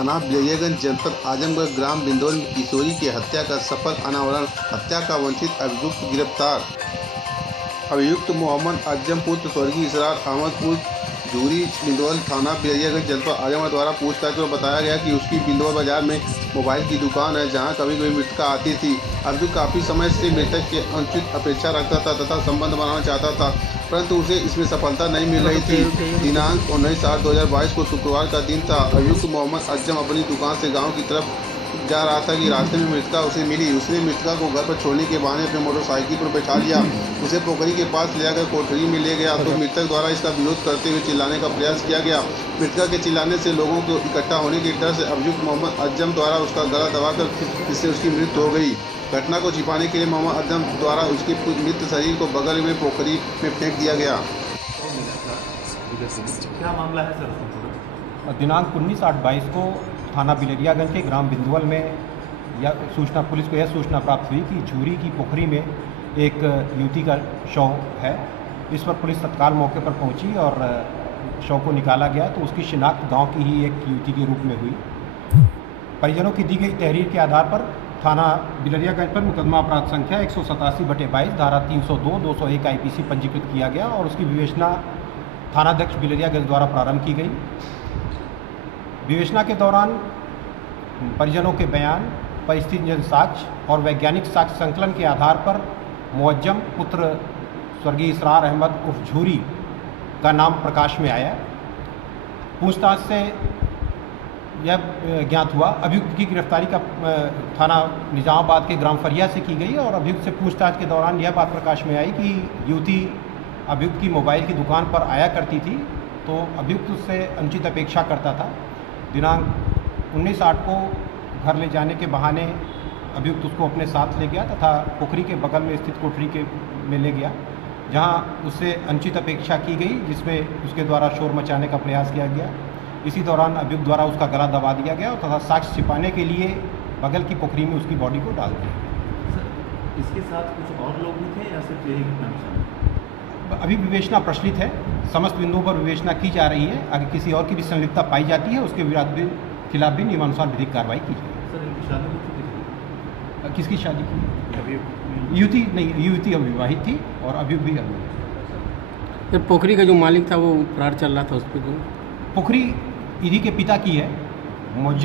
थाना बिलरियागंज जनपद आजमगढ़ ग्राम बिंदौल में किशोरी की हत्या का सफल अनावरण। हत्या का वंचित अभियुक्त गिरफ्तार। अभियुक्त मोहम्मद अज्जम पुत्र स्वर्गीय इसरार अहमद उर्फ झूरी बिंदौल थाना बिलरियागंज जनपद आजमगढ़ द्वारा पूछताछ में बताया गया कि उसकी बिंदौल बाजार में मोबाइल की दुकान है, जहां कभी कभी मृतका आती थी। अभियुक्त काफ़ी समय से मृतक के अनुचित अपेक्षा रखता था तथा संबंध बनाना चाहता था, परंतु उसे इसमें सफलता नहीं मिल रही थी। दिनांक 19/8/2022 को शुक्रवार का दिन था। अभियुक्त मोहम्मद अज्जम अपनी दुकान से गांव की तरफ जा रहा था कि रास्ते में मृतका उसे मिली। उसने मृतका को घर पर छोड़ने के बहाने अपने मोटरसाइकिल पर बैठा लिया, उसे पोखरी के पास ले जाकर कोठरी में ले गया तो मृतक द्वारा इसका विरोध करते हुए चिल्लाने का प्रयास किया गया। मृतका के चिल्लाने से लोगों को इकट्ठा होने के डर से अभियुक्त मोहम्मद अज्जम द्वारा उसका गला दबाकर जिससे उसकी मृत्यु हो गई। घटना को छिपाने के लिए मोहम्मद अज्जम द्वारा उसके मृत शरीर को बगल में पोखरी में फेंक दिया गया। क्या मामला है सर? दिनांक 19/8/22 को थाना बिलरियागंज के ग्राम बिंदौल में पुलिस को यह सूचना प्राप्त हुई कि झूरी की पोखरी में एक युवती का शव है। इस पर पुलिस तत्काल मौके पर पहुंची और शव को निकाला गया तो उसकी शिनाख्त गांव की ही एक युवती के रूप में हुई। परिजनों की दी गई तहरीर के आधार पर थाना बिलरियागंज पर मुकदमा अपराध संख्या 187/22 धारा 302, 201 IPC पंजीकृत किया गया और उसकी विवेचना थानाध्यक्ष बिलरियागंज द्वारा प्रारंभ की गई। विवेचना के दौरान परिजनों के बयान, परिस्थितिजन्य साक्ष्य और वैज्ञानिक साक्ष्य संकलन के आधार पर मुअज्जम पुत्र स्वर्गीय इसरार अहमद उर्फ झूरी का नाम प्रकाश में आया। पूछताछ से यह ज्ञात हुआ अभियुक्त की गिरफ्तारी का थाना निजामाबाद के ग्राम फरिया से की गई और अभियुक्त से पूछताछ के दौरान यह बात प्रकाश में आई कि युवती अभियुक्त की मोबाइल की दुकान पर आया करती थी, तो अभियुक्त उससे अनुचित अपेक्षा करता था। दिनांक 19/8 को घर ले जाने के बहाने अभियुक्त उसको अपने साथ ले गया तथा पोखरी के बगल में स्थित कोठरी में ले गया, जहां उससे अनुचित अपेक्षा की गई, जिसमें उसके द्वारा शोर मचाने का प्रयास किया गया। इसी दौरान अभियुक्त द्वारा उसका गला दबा दिया गया तथा साक्ष्य छिपाने के लिए बगल की पोखरी में उसकी बॉडी को डाल दिया। सर, इसके साथ कुछ और लोग भी थे या सिर्फ यही घटना? अभी विवेचना प्रचलित है, समस्त बिंदुओं पर विवेचना की जा रही है। अगर किसी और की भी संलिप्तता पाई जाती है उसके खिलाफ भी नियमानुसार विधिक कार्रवाई की जाएगी। सर, इनकी शादी हो चुकी थी? किसकी शादी की? युवती नहीं, युवती अविवाहित थी और अभियुक्त भी अविवाहित। जब पोखरी का जो मालिक था वो फरार चल रहा था, उस पर पोखरी इन्हीं के पिता की है।